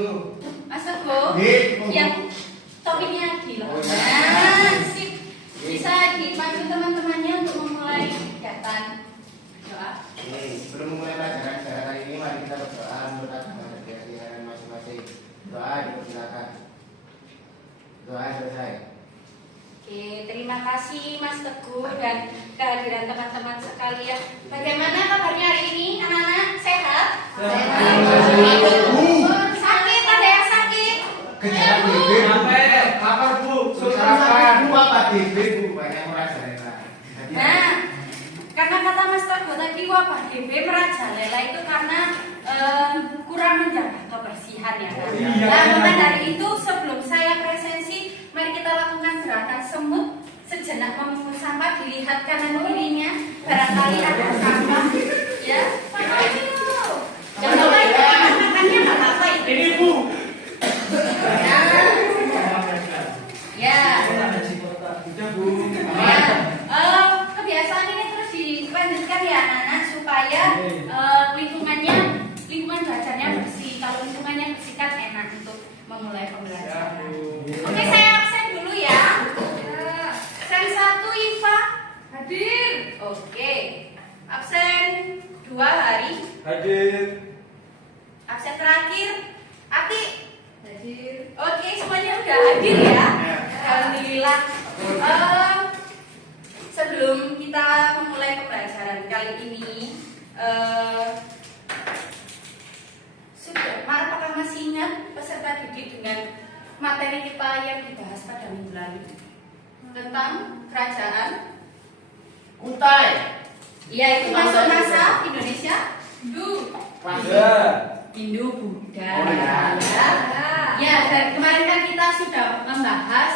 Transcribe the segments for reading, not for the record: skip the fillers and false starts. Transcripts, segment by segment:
Teguh. Mas Teguh. Yang topiknya di sip. Bisa dipandu teman-temannya untuk memulai kegiatan doa. Sebelum memulai pelajaran pada kali ini, mari kita berdoa menurut agama dan keyakinan masing-masing. Doa dipersilakan. Doa selesai. Oke, terima kasih Mas Teguh dan kehadiran teman-teman sekalian. Bagaimana kabarnya hari ini, anak-anak? Sehat? Sakit? Ada yang sakit? Gejala DB. Kapan Bu? Sarapan Bu apa DB Bu? Banyak merajalela. Nah, karena kata Mas Teguh tadi wabah DB merajalela itu karena kurang menjaga kebersihan ya kan. Nah, maka dari itu sebelum saya presensi, mari kita lakukan gerakan semut sejenak memungut sampah, dilihat kanan kirinya, barangkali ada sampah. Ya, jangan lupa itu makannya nggak apa itu. Ini Bu. Ya. Ya. Kebiasaan ini terus dilanjutkan ya anak-anak supaya lingkungan belajarnya bersih. Kalau lingkungannya bersih kan enak untuk memulai pembelajaran. Oke, saya absen dulu ya. Absen 1 Iva hadir. Oke. Absen 2 Hari Hadir. absen terakhir Ati hadir. Oke, semuanya udah hadir ya. Alhamdulillah. Sebelum kita memulai pembelajaran kali ini, apakah masih ingat peserta didik dengan materi kita yang dibahas pada minggu lalu tentang kerajaan Kutai. Iya, itu masuk masa Indonesia Hindu Buddha. Oh, ya. Ya, dan kemarin kan kita sudah membahas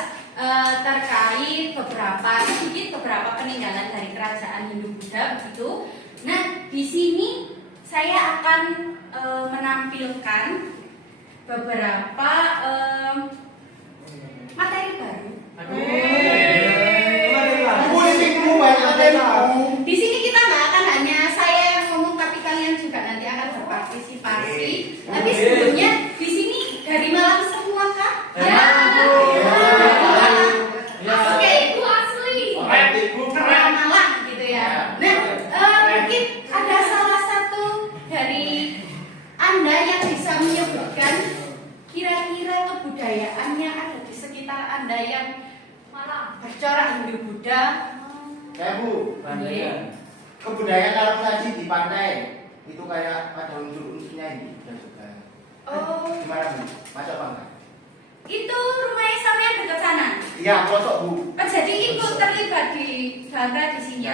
terkait beberapa peninggalan dari kerajaan Hindu Buddha begitu. Nah, di sini saya akan menampilkan beberapa materi baru. Di sini kita nggak akan hanya saya yang ngomong, tapi kalian juga nanti akan berpartisipasi. Tapi sebelumnya di sini dari Malang semua kah? Ya. Oke, Ibu asli. Orang Malang gitu ya. Nah, mungkin ada salah satu dari Anda yang bisa menyebutkan kira-kira kebudayaan yang ada di sekitar Anda yang bercorak Hindu Buddha. Ya Bu, kebudayaan kalau tadi di pantai itu kayak ada unsur-unsurnya ini dan juga. Oh, Gimana Bu? Masuk apa enggak? itu rumah Islam yang dekat sana. Iya, kosok Bu. Jadi ikut terlibat di dalam tradisinya.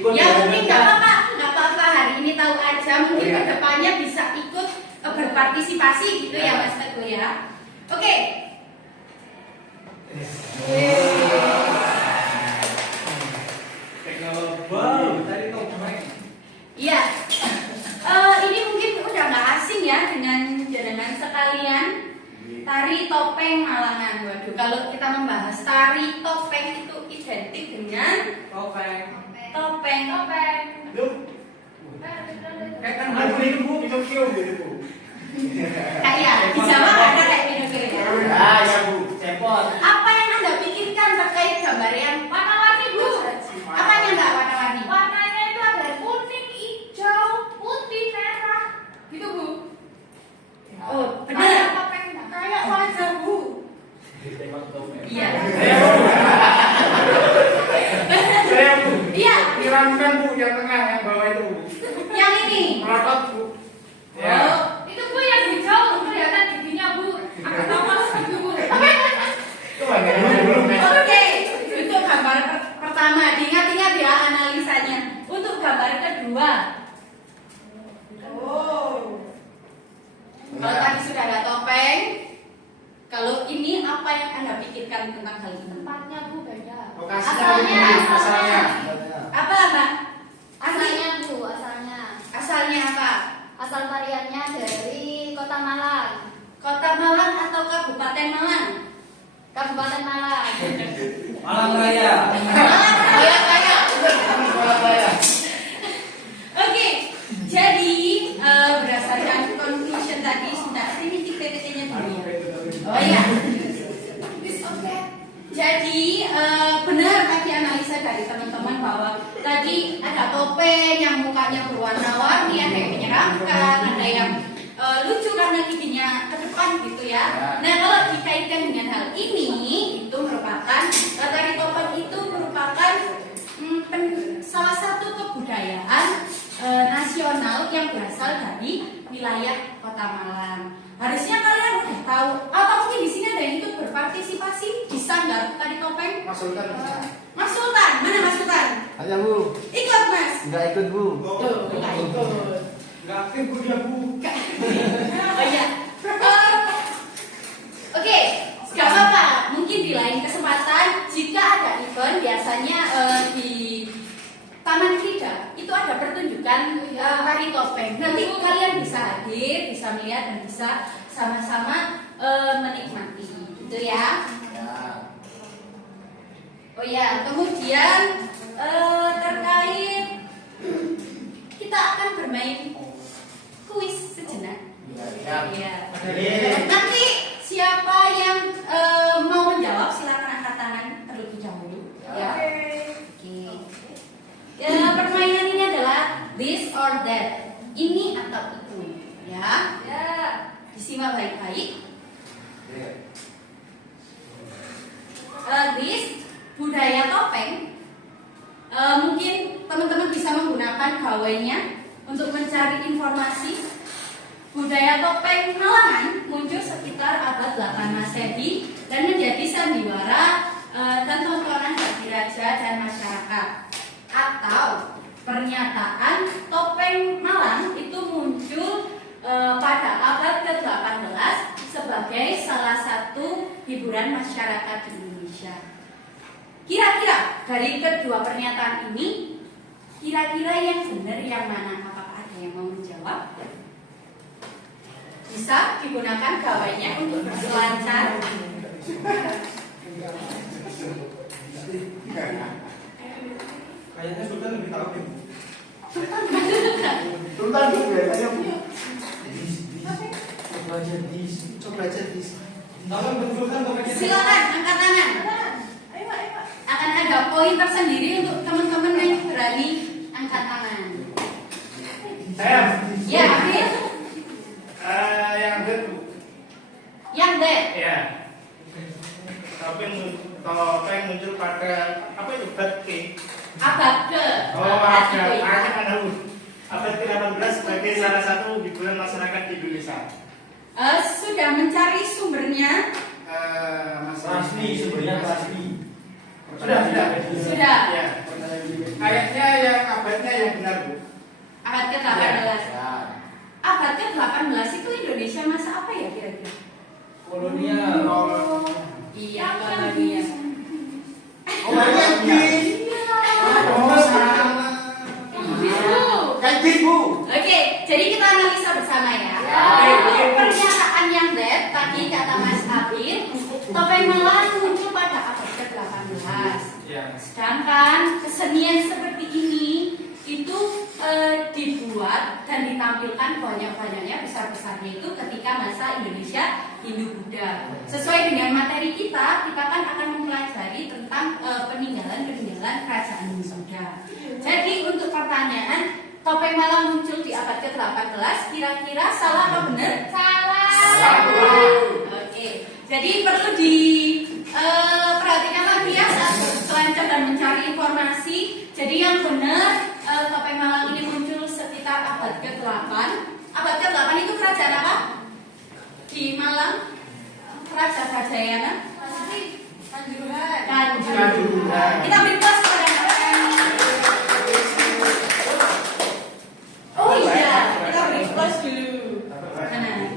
Ya mungkin nggak apa-apa hari ini tahu aja. Mungkin kedepannya bisa ikut berpartisipasi gitu ya Mas Teguh ya. Oke. Teknologi baru tadi kau main. Iya. Ini mungkin udah nggak asing ya dengan sekalian. Tari topeng Malangan. Waduh, kalau kita membahas tari topeng itu identik dengan Topeng. topeng. Kayak kan hari ini Bu, Pinocchio gitu Bu. Kayak di Jawa ada kayak Pinocchio ya. Ah ya Bu, cepot. Apa yang Anda pikirkan terkait gambar yang warna-warni Bu? Apanya enggak warna-warni? Warnanya itu ada kuning, hijau, putih, merah, gitu Bu. Oh, benar. Kayak wajah Bu. Iya. Saya Bu. Iya, Piramiden Bu, yang tengah yang bawah itu Bu. yang ini. Melotot Bu. Oh, Itu Bu yang hijau kelihatan giginya Bu. Agak tamas gitu Bu. Itu belum. oke. Untuk gambar pertama, diingat-ingat ya analisanya. Untuk gambar kedua. Oh. Kalau tadi sudah ada topeng, kalau ini apa yang Anda pikirkan tentang hal ini? Tempatnya Bu beda. Lokasinya asalnya. Apa, Mbak? Asalnya Bu, asalnya. Asalnya apa? Asal tariannya dari Kota Malang. Kota Malang atau Kabupaten Malang? Kabupaten Malang. Malang Raya. Malang Raya. Surabaya. Oke, jadi berdasarkan topeng yang mukanya berwarna-warni, ada yang menyeramkan, ada yang lucu karena giginya ke depan gitu ya. Nah, kalau dikaitkan dengan hal ini, itu merupakan tari topeng itu merupakan salah satu kebudayaan nasional yang berasal dari wilayah Kota Malang. Harusnya kalian udah tahu. Atau mungkin di sini ada yang ikut berpartisipasi di sanggar tari topeng? Mas Sultan bisa. Mas Sultan, mana Mas Sultan? Ayo Bu. Ikut Mas. Enggak ikut Bu. Tuh, nggak ikut. Nggak aktif Bu dia Bu. Oh iya. Oke, nggak apa-apa. Mungkin di lain kesempatan jika ada event, biasanya di Taman Krida itu ada pertunjukan tari topeng. Nanti kalian bisa hadir, bisa melihat dan bisa sama-sama menikmati, gitu ya. Oh ya, kemudian terkait kita akan bermain kuis sejenak. Ya. Nanti siapa yang mau menjawab silakan angkat tangan terlebih dahulu. Ya. Oke. Ya, permainan ini adalah this or that. Ini atau itu. Ya. Ya. Disimak baik-baik. This budaya topeng. Mungkin teman-teman bisa menggunakan gawainya untuk mencari informasi. Budaya topeng Malangan muncul sekitar abad 8 Masehi dan menjadi sandiwara dan tontonan bagi raja dan masyarakat. Atau pernyataan topeng Malang itu muncul pada abad ke-18 sebagai salah satu hiburan masyarakat di Indonesia. Kira-kira dari kedua pernyataan ini, kira-kira yang benar yang mana? Apakah ada yang mau menjawab? Bisa digunakan gawainya untuk berselancar. Kayaknya Sultan lebih tahu deh. Sultan Bu biasanya Bu. Coba aja dis. Tangan Sultan pakai. Silakan angkat tangan. Ayo, ayo. Akan ada poin tersendiri untuk teman-teman yang berani angkat tangan. Saya. Ya, Afif. Yang kedua. Yang D. Ya. Topeng muncul pada apa itu batke. Abad ke. Abad ke-18 sebagai salah satu hiburan masyarakat di Indonesia. Sudah mencari sumbernya? Mas Rasmi sebenarnya rasmi. Sudah. Ya. Kayaknya yang abadnya yang benar Bu. Abad ke-18. Ya. Abad ke-18 itu Indonesia masa apa ya kira-kira? Kolonial. Iya, kolonial. Oh, lagi. Oh, salah. Kayak Bu. Oke, jadi kita analisa bersama ya. Pernyataan yang Z tadi kata Mas Afif, topeng Malang muncul pada abad ke-18. Ya. Sedangkan kesenian seperti ini itu dibuat dan ditampilkan banyak-banyaknya besar-besarnya itu ketika masa Indonesia Hindu-Buddha. Sesuai dengan materi kita kan akan mempelajari tentang peninggalan-peninggalan kerajaan Hindu-Buddha. Jadi untuk pertanyaan, topeng Malang muncul di abad ke-18, kira-kira salah atau benar? Salah. Oke. Jadi perlu diperhatikan lagi ya saat berselancar dan mencari informasi. Jadi yang benar topeng Malang ini muncul sekitar abad ke-8. Abad ke-8 itu kerajaan apa? Di Malang? Kerajaan Gajayana? Kanjuruhan. Kita beri plus kepada mereka. Oh iya, kita beri plus dulu. Mana?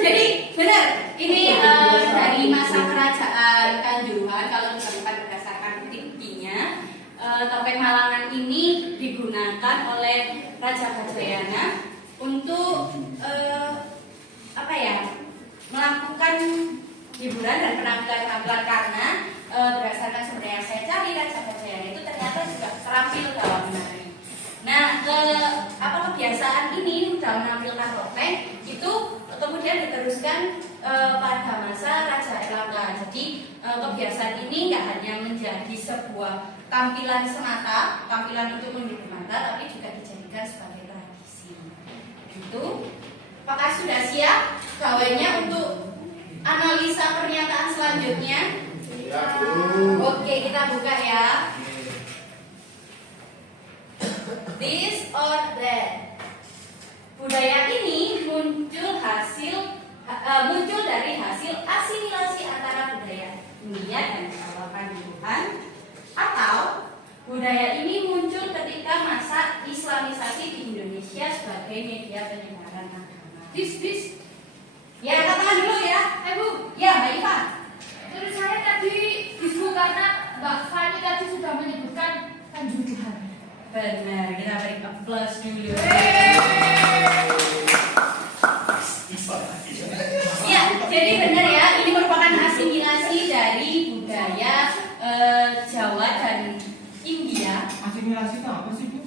Jadi benar, ini dari masa kerajaan Kanjuruhan. Kalau kita bukan berdasarkan bukti-buktinya, topeng Malangan ini digunakan oleh Raja Gajayana untuk apa ya, melakukan hiburan dan penampilan-penampilan karena berdasarkan sumber yang saya cari, Raja Gajayana itu ternyata juga terampil dalam menari. Nah, kebiasaan ini dalam menampilkan topeng itu kemudian kemudian diteruskan pada masa Raja Erlangga. Jadi kebiasaan ini nggak hanya menjadi sebuah tampilan semata, tampilan untuk menghibur mata, tapi juga dijadikan sebagai tradisi. Itu, apakah sudah siap gawainya untuk analisa pernyataan selanjutnya? Ya, Bu. Oke, kita buka ya. This or that. Budaya ini muncul dari hasil asimilasi antara budaya India dan Kawakan Wuhan, atau budaya ini muncul ketika masa Islamisasi di Indonesia sebagai media penyebaran agama. This. Ya, katakan dulu ya. Bu. Ya, Mbak Iva. Menurut saya tadi disebut karena Mbak Fani tadi sudah menyebutkan kanjuruhan. Benar, kita beri applause dulu. Ya, jadi benar ya, ini merupakan asimilasi dari budaya Jawa dan India. Asimilasi itu apa sih, Bu?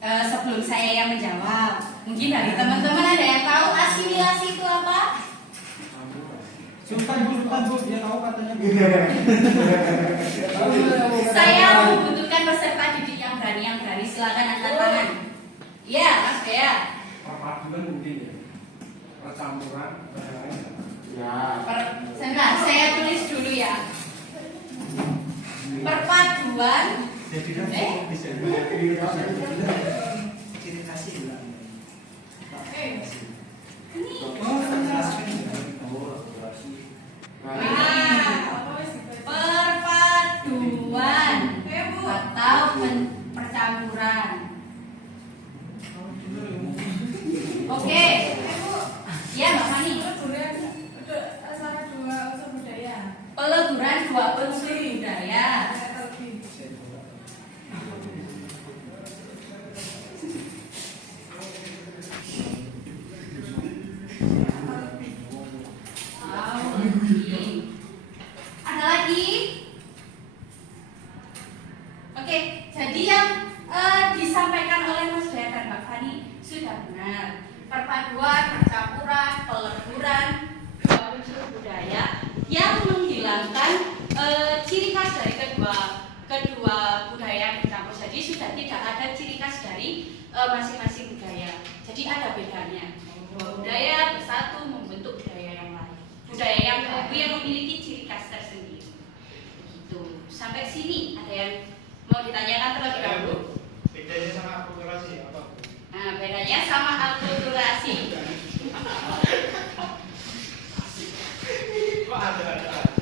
Sebelum saya yang menjawab, mungkin dari teman-teman ada yang tahu asimilasi itu apa? Sultan Bu, dia tahu katanya. Saya membutuhkan peserta didik yang berani, silakan angkat tangan. Iya, Mas Bea. Perpaduan mungkin ya. Percampuran. Ya. Sebentar, saya tulis dulu ya. Perpaduan. Ciri khasnya bilang. Ini. Perpaduan atau percampuran. Oke. Ya, Mbak Fani. Peleburan dua unsur budaya. Ada lagi? Oke, jadi yang disampaikan oleh Mas Daya dan Mbak Fani sudah benar. Perpaduan, percampuran, peleburan dua unsur budaya yang menghilangkan ciri khas dari kedua budaya yang bercampur. Jadi sudah tidak ada ciri khas dari masing-masing budaya. Jadi ada bedanya. Dua budaya bersatu membentuk budaya yang lain. Budaya yang baru yang memiliki ciri khas tersendiri. Begitu. Sampai sini ada yang mau ditanyakan terlebih dahulu? Bedanya sama akulturasi apa? Nah, bedanya sama akulturasi. Kok ada?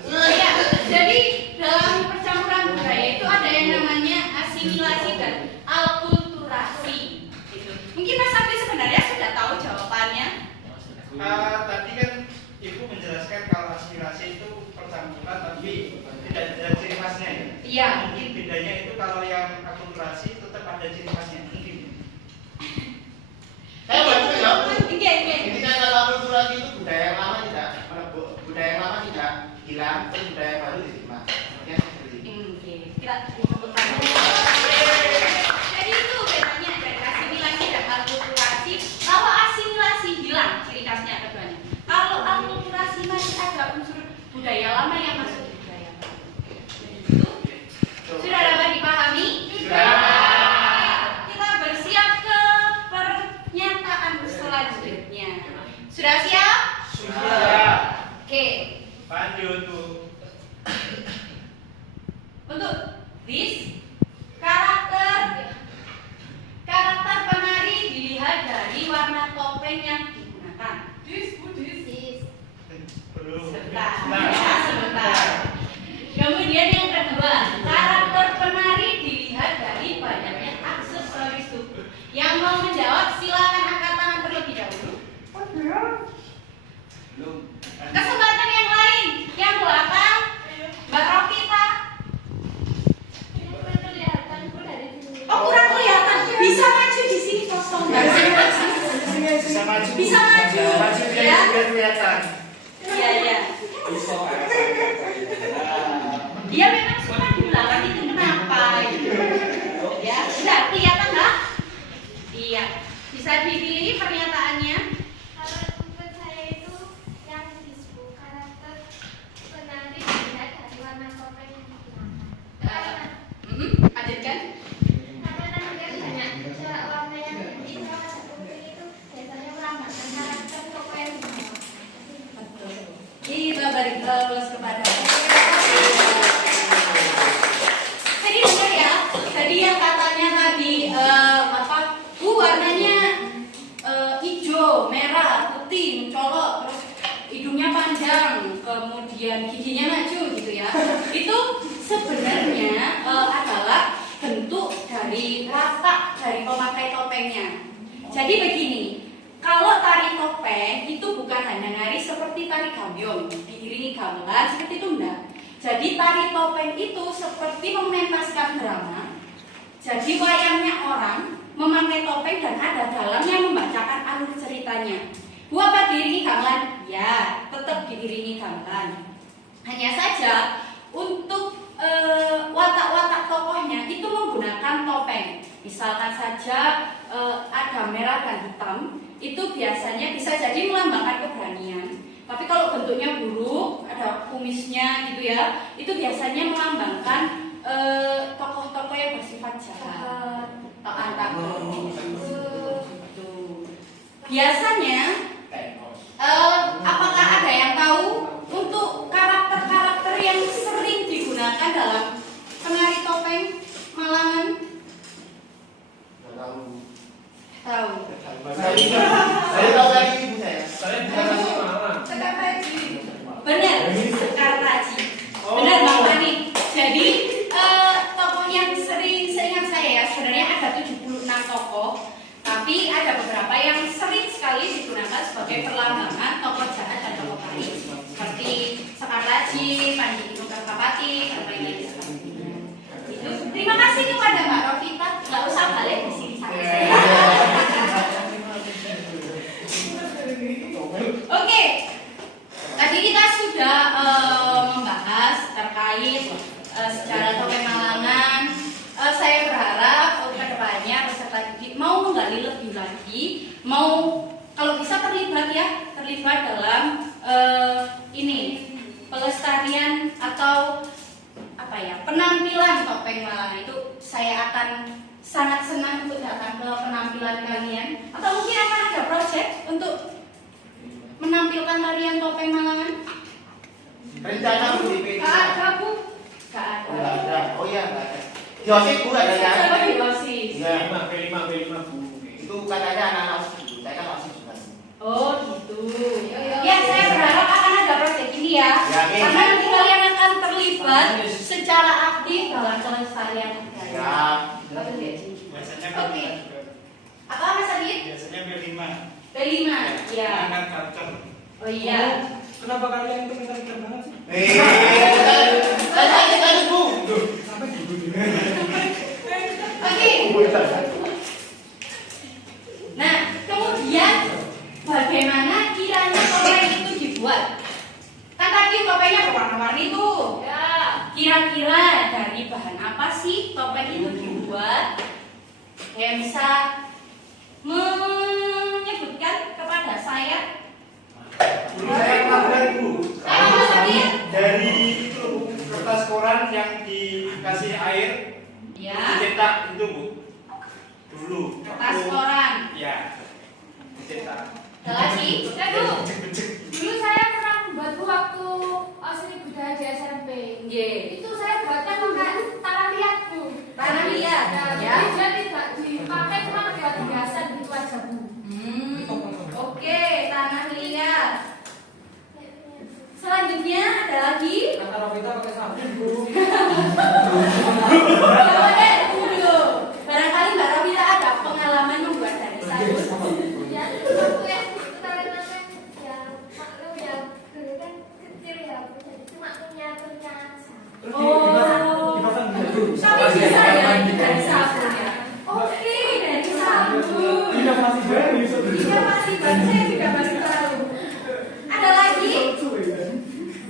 Ya, jadi dalam percampuran budaya itu ada yang namanya asimilasi dan akulturasi. Gitu. Mungkin Mas Abdi sebenarnya sudah tahu jawabannya. Tadi kan Ibu menjelaskan kalau asimilasi itu percampuran tapi tidak ada ciri khasnya ya? Iya. Mungkin bedanya itu kalau yang akulturasi tetap ada ciri khasnya mungkin. Saya bantu ya. Oke. Ini kan kalau akulturasi itu budaya yang lama tidak budaya yang lama tidak hilang, terus budaya yang baru diterima. Ya, seperti itu. Oke. Kita buka. Jadi itu bedanya dari asimilasi dan akulturasi. Kalau asimilasi hilang ciri khasnya keduanya. Kalau akulturasi masih ada unsur budaya lama yang masuk di budaya baru. Itu sudah dapat dipahami? Sudah. Kita bersiap ke pernyataan selanjutnya. Sudah siap? Sudah. Oke. Lanjut Bu. Untuk this karakter penari dilihat dari warna topeng yang digunakan. Belum. Sebentar. Nah. Ya, sebentar. Kemudian yang kedua, karakter penari dilihat dari banyaknya aksesoris tubuh. Yang mau menjawab silakan angkat tangan terlebih dahulu. Belum. Kesempatan yang lain, yang belakang, Mbak Rofita. Oh, kurang kelihatan. Bisa maju di sini kosong. Bisa maju. Bisa maju. Maju Ya. biar kelihatan. Iya. Dia memang suka di belakang itu kenapa? Ya, sudah kelihatan nggak? Iya. Bisa dipilih pernyataannya. balik terus kepada. Jadi dengar ya, tadi yang katanya tadi warnanya hijau, merah, putih, mencolok, terus hidungnya panjang, kemudian giginya maju gitu ya. Itu sebenarnya adalah bentuk dari watak dari pemakai topengnya. Jadi begini, kalau tari topeng itu bukan hanya nari seperti tari gambyong, diiringi gamelan seperti itu enggak. Jadi tari topeng itu seperti mementaskan drama. Jadi wayangnya orang memakai topeng dan ada dalamnya membacakan alur ceritanya. Apa diiringi gamelan? Ya, tetap diiringi gamelan. Hanya saja untuk watak-watak tokohnya itu menggunakan topeng. Misalkan saja ada merah dan hitam, itu biasanya bisa jadi melambangkan keberanian. Tapi kalau bentuknya buruk, ada kumisnya gitu ya, itu biasanya melambangkan tokoh-tokoh yang bersifat jahat, antagonis. Biasanya, apakah ada yang tahu untuk karakter-karakter yang sering digunakan dalam penari topeng Malangan? Tahu. Saya tahu lagi ibu saya. Saya bukan nasi malam. Sekar Taji. Benar, Sekar Taji. Benar Bang Pani. Jadi tokoh yang sering seingat saya ya, sebenarnya ada 76 tokoh, tapi ada beberapa yang sering sekali digunakan sebagai perlambangan tokoh jahat dan tokoh baik, seperti Sekar Taji, Panji Inu Kartapati, dan lain-lain sebagainya. Itu. Terima kasih kepada Mbak Rofita. Nggak usah balik di sini saya. Oke, tadi kita sudah membahas terkait sejarah topeng Malangan. Saya berharap ke depannya peserta didik mau menggali lebih lagi, mau kalau bisa terlibat dalam ini pelestarian atau penampilan topeng Malangan. Itu saya akan sangat senang untuk datang ke penampilan kalian, atau mungkin akan ada project untuk menampilkan tarian topeng Malangan. Rencana Bu. Gak ada Bu. Gak ada. Enggak ada. Oh iya, enggak ada. Yosis Bu ada ya? Coba di OSIS. B5 Bu. Itu katanya anak-anak OSIS Bu. Saya kan OSIS juga. Oh gitu. Ya saya berharap akan ada project ini ya. Yakin. Karena nanti kalian akan terlibat secara aktif dalam pelestarian budaya. Ya. Biasanya Oke. Apa Mas Adit? Biasanya B5. B5. Ya. Angkat culture. Oh iya. Kenapa kalian itu pintar-pintar banget sih? Tanya Bu. Sampai gitu. Oke. Nah, kemudian bagaimana kiranya topeng itu dibuat? Kan tadi topengnya berwarna-warni tuh. Ya. Kira-kira dari bahan apa sih topeng itu dibuat? Yang bisa menyebutkan kepada saya? Saya pelajar Bu. Ayo Mas Adit. Dari itu kertas koran yang dikasih air Ya. dicetak itu Bu. Dulu. Kertas koran. Ya. Dicetak. Ada lagi? Dulu saya pernah membuat waktu seni budaya di SMP. Ye. Itu saya buatnya pakai tangan liat Bu. Tangan liat, Ya. ya. Jadi dia tidak dipakai, cuma buat hiasan gitu aja Bu. Oke, tanah liat. Selanjutnya ada lagi. Kata Rafita pakai sabun, Bu. Dulu. Barangkali Mbak Rafita ada pengalaman membuat dari sabun. Ya itu waktu SD itu tangan-tangan ya maklum ya dulu kan kecil ya Bu. Jadi cuma punya Oh. Dipasang dulu. Tapi bisa ya dari sabun ya. Oke, dari sabun. Iya masih baru. Iya masih baru, saya juga baru tahu. Ada lagi?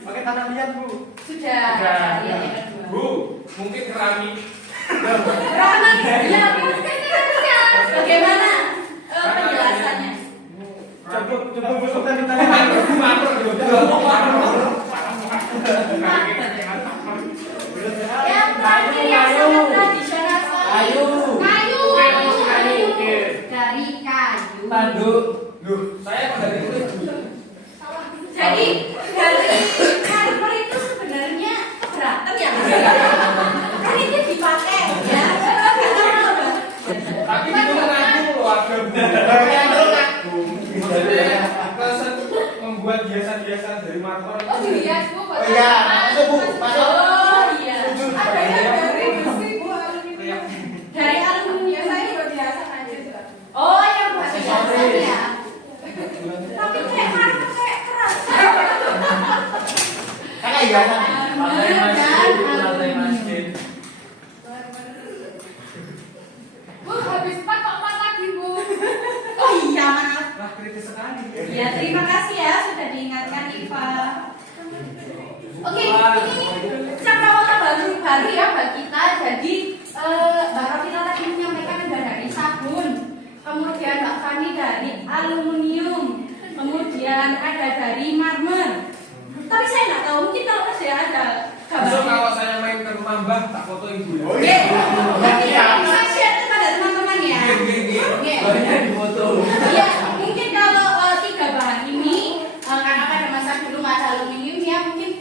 Pakai tanah liat, Bu. Sudah. Sudah. Lihat yang kedua. Bu, mungkin keramik. Rahman, ya Bu. Bagaimana penjelasannya? Coba besokkan kita lihat. Yang terakhir yang sangat tradisional sekali. kayu. Dari kayu. Tanduk. Loh, saya kok dari itu? Salah. Jadi dari hiasan-hiasan dari marmer. Oh dihias Bu. Oh iya, masuk Bu, masuk. Oh iya. Setuju. Ada yang dari besi Bu aluminium. Dari aluminium. Biasanya buat hiasan aja juga. Oh yang buat Aksesoris. hiasan ya. Tapi kayak marmer kayak keras. Kakak iya kan? Lantai masjid, lantai masjid. Bu habis 4 kok 4 lagi Bu. Oh iya maaf. Wah, kritis sekali. Ya terima kasih ya sudah diingatkan Iva. Oke, ini cakrawala baru ya buat kita. Jadi Mbak Rafina tadi menyampaikan ada dari sabun, kemudian Mbak Fani dari aluminium, kemudian ada dari marmer. Tapi saya nggak tahu, mungkin kalau saya ada Besok kabarnya. kalau saya main ke rumah Mbah, tak fotoin Bu. Oh Oke, iya. nanti Iya. bisa share kepada teman-teman ya. Oke. Banyak di foto. Iya, mungkin kalau tiga bahan ini karena pada masa dulu nggak ada aluminium ya, mungkin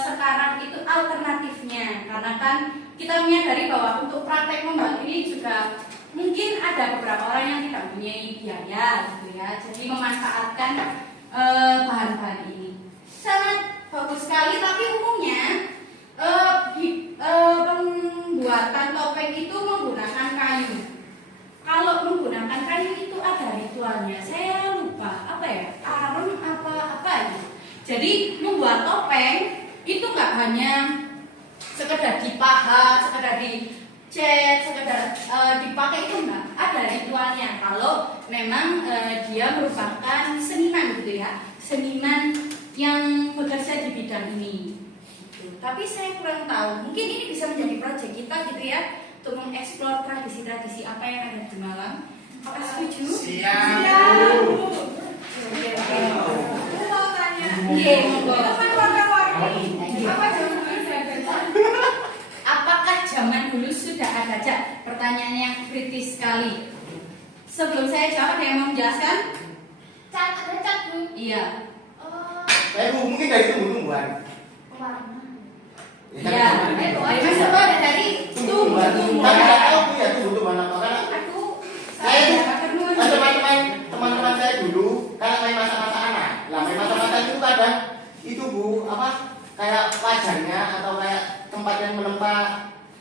sekarang itu alternatifnya. Karena kan kita menyadari bahwa untuk praktek membuat ini juga mungkin ada beberapa orang yang tidak mempunyai biaya, gitu ya. Jadi memanfaatkan bahan-bahan ini sangat bagus sekali. Tapi umumnya pembuatan topeng itu menggunakan kayu. Kalau menggunakan kayu itu ada ritualnya. Saya lupa apa ya, arem apa ya. Jadi membuat topeng itu nggak hanya sekedar dipahat, sekedar dicat, sekedar dipakai, itu enggak. Ada ritualnya. Kalau memang dia merupakan seniman gitu ya, seniman yang bekerja di bidang ini. Gitu. Tapi saya kurang tahu. Mungkin ini bisa menjadi proyek kita gitu ya, untuk mengeksplor tradisi-tradisi apa yang ada di Malang. Apakah setuju? Siap. Oke. Aku mau tanya. Iya, monggo. Itu kan warna-warni. Apa zaman dulu saya Apakah zaman dulu sudah ada? Jak, pertanyaan yang kritis sekali. Sebelum saya jawab, ada yang mau menjelaskan? cat ada cat Bu. Iya. Saya Bu, mungkin dari tumbuh-tumbuhan. Warna. Iya. Dari Mas Soto ada dari tumbuh-tumbuhan. Kan nggak tahu Bu ya tumbuh-tumbuhan apa karena Aku saya tuh akan teman-teman saya dulu karena main masa-masa anak. Lah main masa-masa itu kadang itu Bu apa kayak wajannya atau kayak tempat yang menempa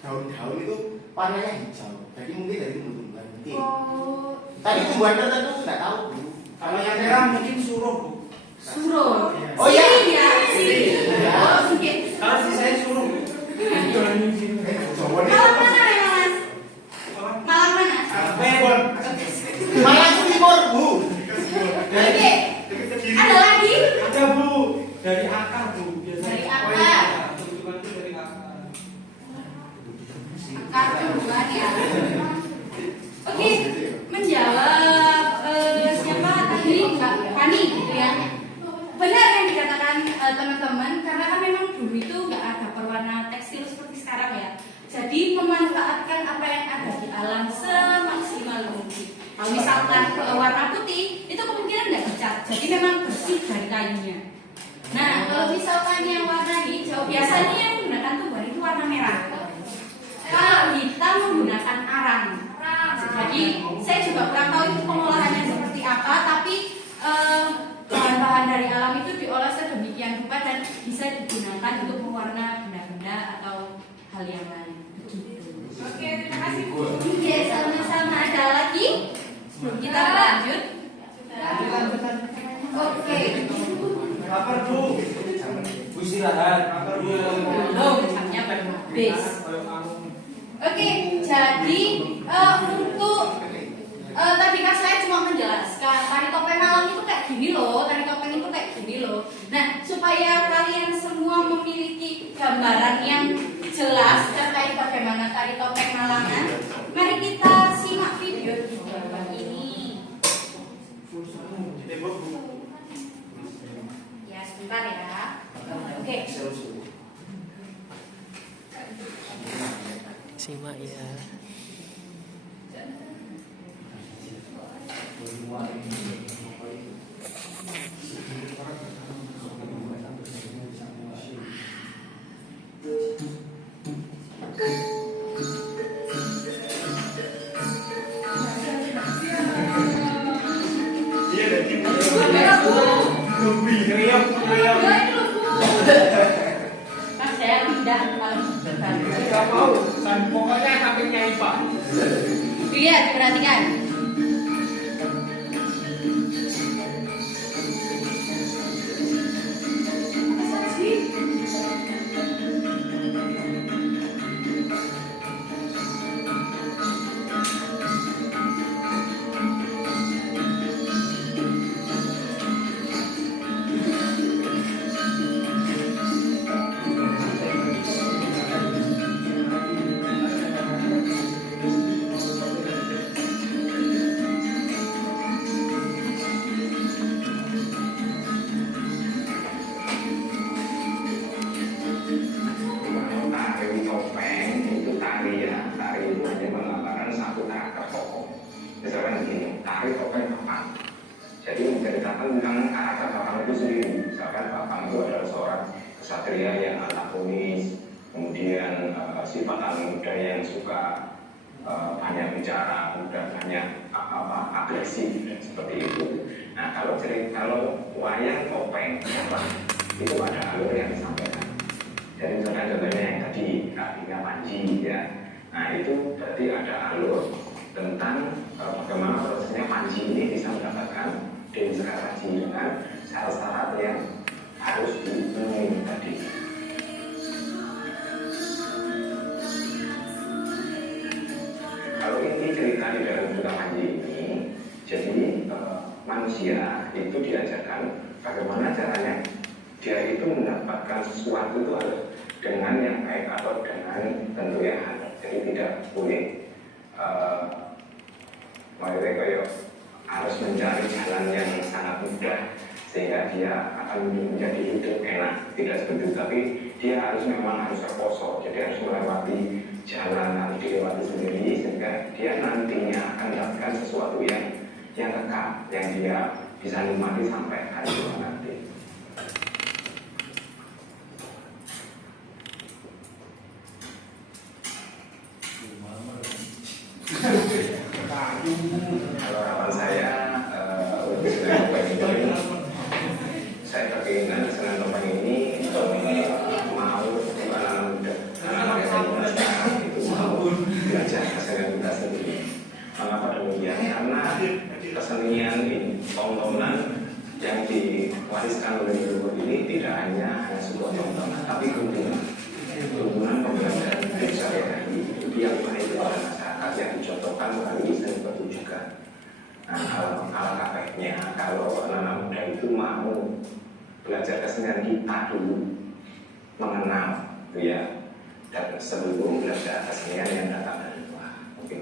daun-daun itu warnanya hijau. Jadi mungkin dari tumbuh-tumbuhan. Mungkin. Oh. Tapi tumbuhan tertentu nggak tahu Bu. Kalau yang merah mungkin suruh, Bu. suruh. Oh iya. Siri. Oh, mungkin. Kalau si saya suruh. Jawa nih. Malang mana ya, Mas? Malang mana? Bebon. Malang Timur Bu. Oke. Ada lagi? Ada Bu, dari akar Bu. Biasanya. Dari akar. Oh, iya. Tumbuhan itu dari akar. Akar tumbuhan ya. Oke, menjawab siapa tadi Mbak Fani gitu ya. Benar yang dikatakan teman-teman, karena kan memang dulu itu nggak ada berwarna tekstil seperti sekarang ya. Jadi memanfaatkan apa yang ada di alam semaksimal mungkin. Kalau misalkan warna putih, itu kemungkinan nggak dicat. Jadi memang bersih dari kayunya. Nah, kalau misalkan yang warna hijau, biasanya yang menggunakan tumbuhan itu warna merah. Kalau hitam menggunakan arang. Jadi saya juga kurang tahu itu pengolahannya seperti apa, tapi bahan-bahan dari alam itu diolah sedemikian rupa dan bisa digunakan untuk mewarna benda-benda atau hal yang lain. Begitu. Oke, terima kasih Bu. Oke, sama-sama. Ada lagi? Sebelum kita lanjut. Oke. Lapar Bu. Bu istirahat. Lapar Bu. Belum, jamnya belum habis. Oke, jadi untuk tadi kan saya cuma menjelaskan tari topeng Malang itu kayak gini loh, tari topeng itu kayak gini loh. Nah, supaya kalian semua memiliki gambaran yang jelas terkait bagaimana tari topeng Malangan, mari kita simak video di bawah ini. Ya, sebentar ya. Oke. Simak ya. Iya, dari timur. Kamera Bu. Lebih. kalau berbagi. Tidak mau. Dan pokoknya sampingnya Ipa. Iya, diperhatikan. Tari topeng itu tari ya, tari itu hanya menggambarkan satu karakter tokoh. Misalkan begini, tari topeng Papang. Jadi menceritakan tentang karakter Papang itu sendiri. Misalkan Papang itu adalah seorang kesatria yang antagonis, kemudian sifat anak muda yang suka banyak bicara dan banyak agresif dan seperti itu. Nah kalau wayang topeng itu ada alur yang disampaikan. Jadi misalkan contohnya yang tadi Kartika Panji ya, nah itu berarti ada alur tentang bagaimana prosesnya Panji ini bisa mendapatkan Dewi Sekaraji dengan syarat-syarat yang harus dipenuhi tadi. Kalau ini cerita di dalam cerita Panji ini, jadi manusia itu diajarkan bagaimana caranya dia itu mendapatkan sesuatu itu harus dengan yang baik atau dengan tentu yang halal. Jadi tidak boleh harus mencari jalan yang sangat mudah sehingga dia akan menjadi hidup enak. Tidak seperti itu, tapi dia harus memang harus terposok. Jadi harus melewati jalan, harus dilewati sendiri sehingga dia nantinya akan mendapatkan sesuatu yang kekal, yang dia bisa nikmati sampai hari tua nanti. Kalau harapan saya untuk senang topeng ini, saya berkeinginan senang topeng ini mau anak muda, anak itu mau belajar kesenian kita sendiri. Mengapa demikian? Karena kesenian ini, tontonan yang diwariskan oleh leluhur ini tidak hanya sebuah tontonan, tapi kunjungan pembelajaran hidup sehari-hari yang baik kepada masyarakat yang dicontohkan melalui seni pertunjukan. Nah, alangkah baiknya kalau anak muda itu mau belajar kesenian kita dulu, mengenal, ya, dan sebelum belajar kesenian yang datang dari luar. Mungkin.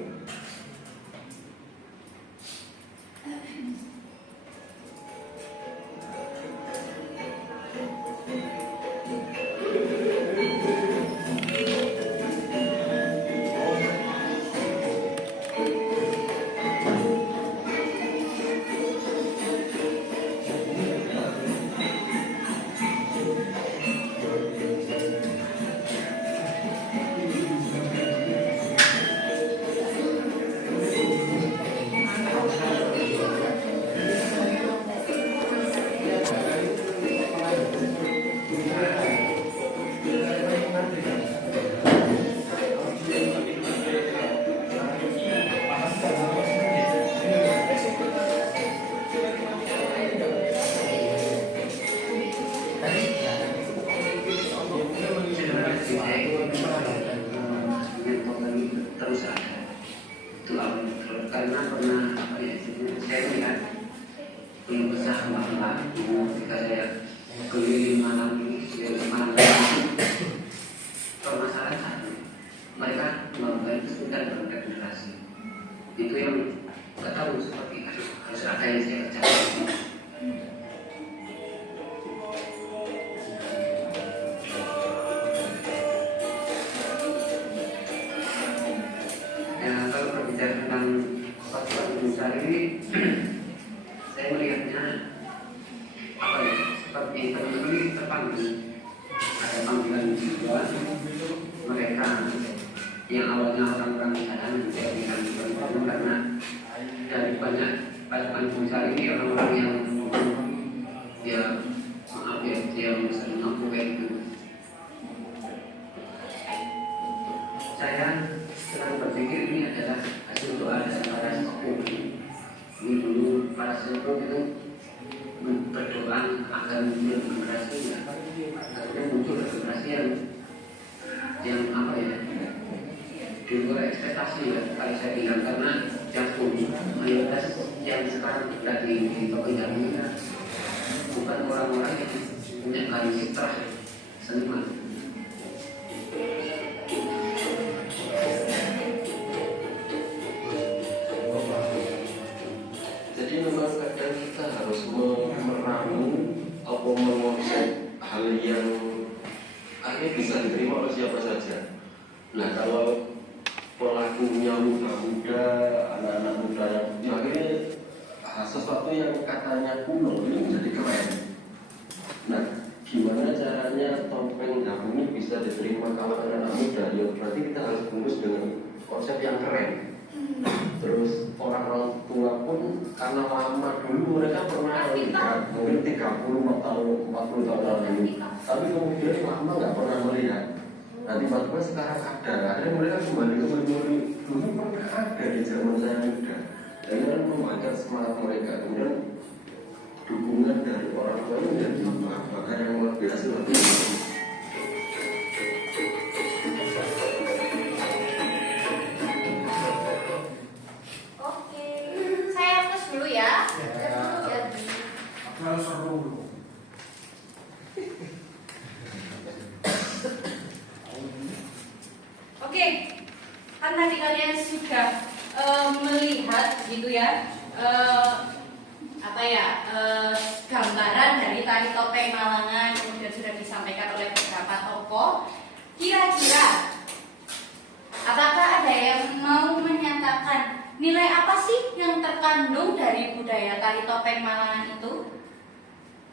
yang apa ya, di luar ekspektasi ya kalau saya bilang, karena yang mayoritas yang sekarang berada di toko ini bukan orang-orang yang punya karir fitrah seniman. Jadi memang kadang kita harus meramu atau mengonsep hal yang akhirnya bisa diterima oleh siapa saja. Nah kalau pelakunya muda-muda, anak-anak muda yang akhirnya sesuatu yang katanya kuno ini menjadi keren. Nah, gimana caranya topeng dagu ini bisa diterima kalau anak-anak muda? Ya berarti kita harus bungkus dengan konsep yang keren. Terus orang-orang tua pun karena lama dulu mereka pernah melihat mungkin 30 tahun, 40 tahun lalu, tapi kemudian lama nggak pernah melihat. Nah tiba-tiba sekarang ada, akhirnya mereka kembali ke memori dulu pernah ada di zaman saya muda. Dan ini membangkitkan semangat mereka. Kemudian dukungan dari orang tua menjadi bakar yang luar biasa. Oke, saya terus dulu ya. Harus seru. Oke, kan tadi kalian sudah melihat gitu ya, gambaran dari tari topeng Malangan, kemudian sudah disampaikan oleh beberapa tokoh. Kira-kira apakah ada yang mau menyatakan nilai apa sih yang terkandung dari budaya tari topeng Malangan itu?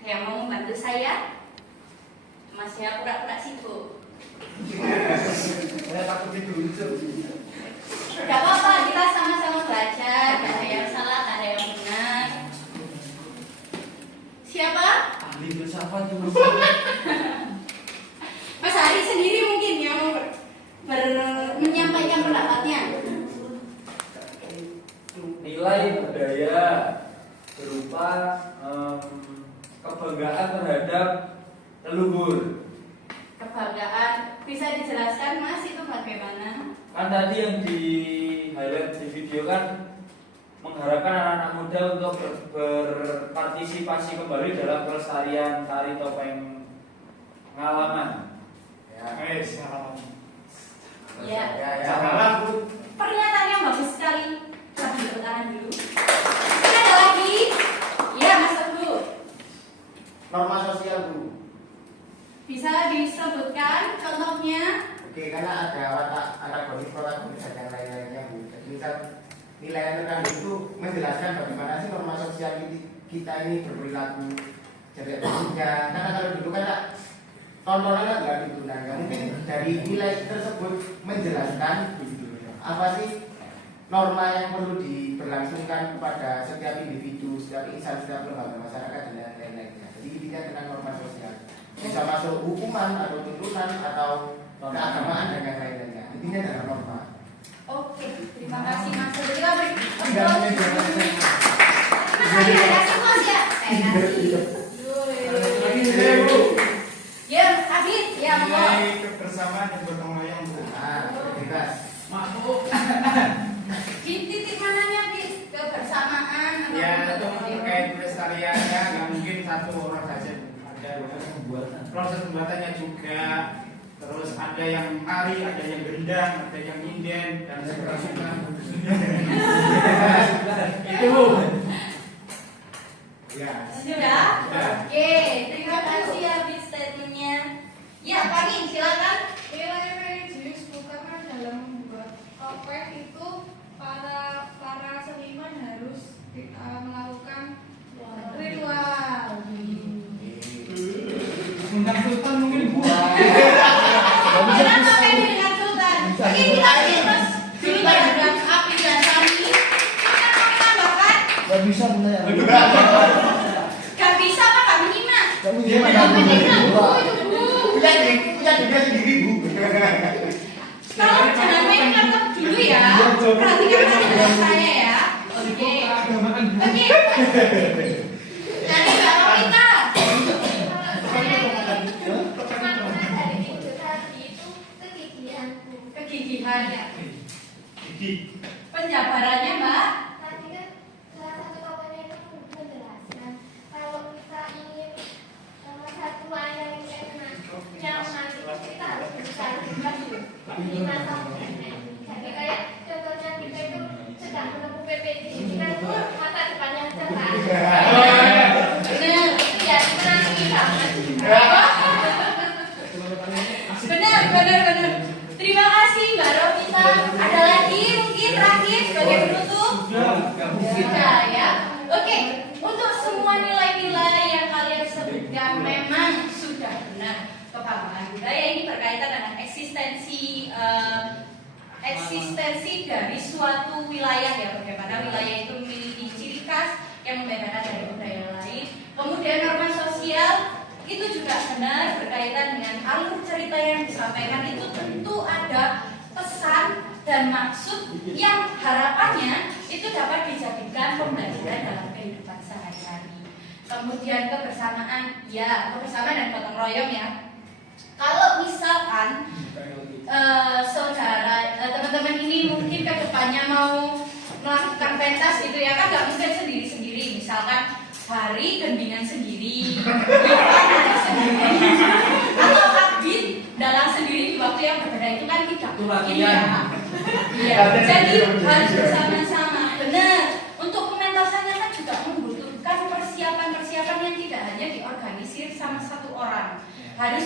Ada yang mau membantu saya? Masih pura-pura sibuk. Saya takut diluncur. Gak apa-apa, kita sama-sama belajar. Gak ada yang salah, gak ada yang benar. Siapa? Ahli filsafat juga. Mas Ari sendiri mungkin yang menyampaikan pendapatnya. Nilai budaya berupa kebanggaan terhadap leluhur. Kebanggaan, bisa dijelaskan Mas itu bagaimana? Kan tadi yang di highlight di video kan mengharapkan anak-anak muda untuk berpartisipasi kembali dalam pelestarian tari topeng Ngalaman. Ya. Janganlah Bu. Pernyataan yang bagus sekali. Sambil tepuk tangan dulu. Ini ada lagi? Ya, Mas Teguh. Norma sosial Bu. Bisa disebutkan contohnya? Oke, karena ada watak antagonis, protagonis dan yang lain-lainnya Bu. Jadi misal nilai yang terkandung itu menjelaskan bagaimana sih norma sosial kita ini berperilaku jadi bersikap. Karena kalau dulu kan tontonan kan nggak gitu, nah nggak mungkin dari nilai tersebut menjelaskan apa sih norma yang perlu diberlangsungkan kepada setiap individu, setiap insan, setiap lembaga masyarakat dan lain-lainnya. Jadi intinya tentang norma sosial. Bisa masuk hukuman atau tuntutan atau keagamaan dan yang lain-lainnya. Intinya dalam norma. Oke, terima kasih Mas Teguh. Kita beri Enggak, Mas Ari ada kasih Mas ya? Saya kasih. Ya, Adit, ya mau. Kebersamaan dan gotong royong Bu. Bebas. Maksud Di titik mananya di kebersamaan atau ya itu gotong royong? terkait pelestariannya nggak mungkin satu orang saja, ada proses pembuatannya juga, terus ada yang tari, ada yang gendang, ada yang nyinden dan seterusnya. Itu ya. Sudah? Oke, terima kasih habis statementnya. Ya, Pani, silakan. Nilai religius Bu, karena dalam membuat topeng itu para seniman harus melakukan ritual. Undang Sultan mungkin Bu. Kenapa pengen dengan Sultan? Oke, kita terus dulu terhadap api dan Sani. Kita mau menambahkan? Gak bisa bener. Gak bisa apa gak menyimak? Gak bisa. Punya dunia sendiri Bu. Tolong jangan main laptop dulu ya. Perhatikan perhatian saya ya. Oke. Oke. Jadi Mbak Rita. Makna dari filosofi itu kegigihan di masa PNS. Jadi kayak contohnya kita itu sedang menempuh PPD, kita itu masa depannya cerah. Benar. Ya, menanti banget. Benar. Terima kasih Mbak Rovita. Ada lagi mungkin terakhir sebagai penutup? Sudah ya. Oke, untuk semua nilai-nilai yang kalian sebutkan memang sudah benar. Kepahaman budaya ini berkaitan dengan eksistensi dari suatu wilayah ya, bagaimana wilayah itu memiliki ciri khas yang membedakan dari budaya lain. Kemudian norma sosial itu juga benar berkaitan dengan alur cerita yang disampaikan itu tentu ada pesan dan maksud yang harapannya itu dapat dijadikan pembelajaran dalam kehidupan sehari-hari. Kemudian kebersamaan dan gotong royong ya. Kalau misalkan teman-teman ini mungkin ke depannya mau melakukan pentas gitu ya, kan nggak mungkin sendiri-sendiri. Misalkan hari gendingan sendiri, Wifan sendiri, atau Abid dalang sendiri di waktu yang berbeda itu kan tidak mungkin ya. Iya, jadi harus bersama-sama. Benar. Untuk pementasannya kan juga membutuhkan persiapan yang tidak hanya diorganisir sama satu orang. Harus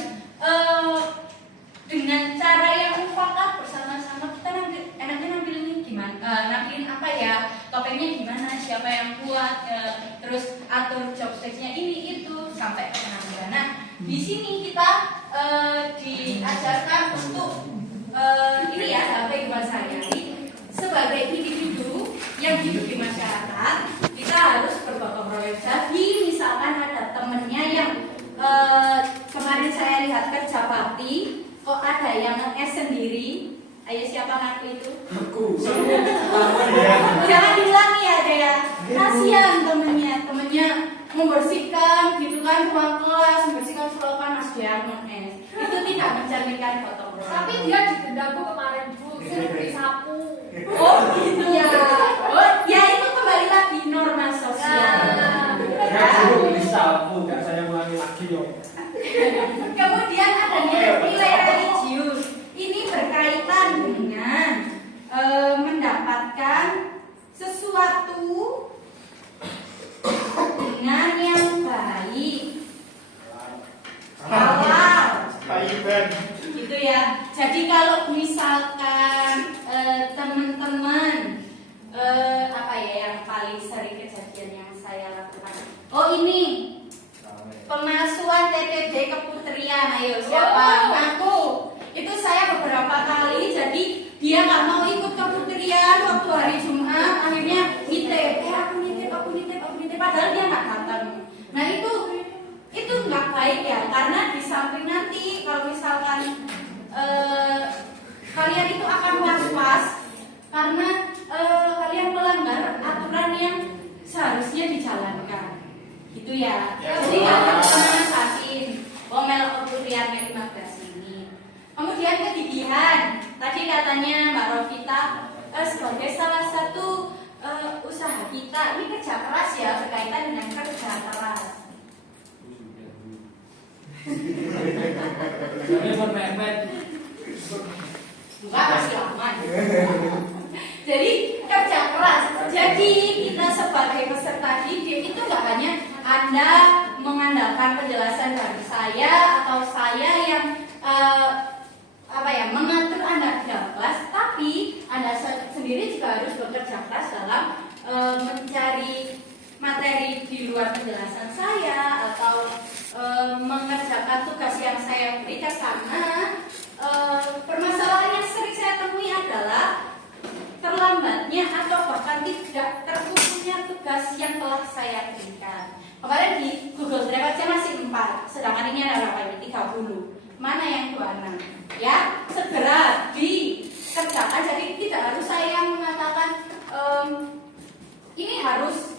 dengan cara yang mufakat bersama-sama. Kita enaknya nampilin gimana, nampilin apa ya, topengnya gimana, siapa yang buat, terus atur job stage-nya ini itu sampai ke penampilan. Nah, di sini kita diajarkan untuk ini ya, dalam kehidupan sehari-hari sebagai individu yang hidup di masyarakat, kita harus bergotong royong. Jadi misalkan ada temennya yang kemarin saya lihat kerja bakti, kok ada yang nge-es sendiri. Ayo siapa ngaku itu? Aku. Jangan diulangi ya Dea. Kasihan temennya membersihkan gitu kan ruang kelas, membersihkan sekolah panas dia nge-es. Itu tidak mencerminkan gotong royong. Tapi dia didenda Bu kemarin Bu, suruh beli sapu. Oh gitu ya. Oh ya, itu kembali lagi norma sosial. Aku bisa, aku nggak saya ulangi lagi yo. Kemudian ada nilai religius. Ini berkaitan dengan mendapatkan sesuatu dengan yang baik, halal, gitu ya. Jadi kalau misalkan teman-teman apa ya yang paling sering kejadian yang saya lakukan? Oh ini pengasuhan TTD keputrian, ayo siapa ngaku? Itu saya beberapa kali, jadi dia nggak mau ikut keputrian waktu hari Jumat, akhirnya nitip, aku nitip, padahal dia nggak datang. Nah itu nggak baik ya, karena di samping nanti kalau misalkan kalian itu akan was-was karena kalian melanggar aturan yang seharusnya dijalankan. Gitu ya. Jadi kalian sakin melok keputrian 15 ini. Kemudian kegigihan. Tadi katanya Mbak Rovita sebagai salah satu usaha kita ini kerja keras ya, berkaitan dengan kerja keras. Ini pemepet. Enggak, masih aman. Jadi kerja keras. Jadi kita sebagai peserta didik itu nggak hanya Anda mengandalkan penjelasan dari saya atau saya yang mengatur Anda di dalam kelas, tapi Anda sendiri juga harus bekerja keras dalam mencari materi di luar penjelasan saya atau mengerjakan tugas yang saya berikan, karena permasalahan yang sering saya temui adalah terlambatnya atau bahkan tidak terkumpulnya tugas yang telah saya berikan. Kemarin di Google Drive aja masih 4, sedangkan ini ada berapa ini? 30. Mana yang 26? Ya, segera dikerjakan. Jadi tidak harus saya yang mengatakan ini harus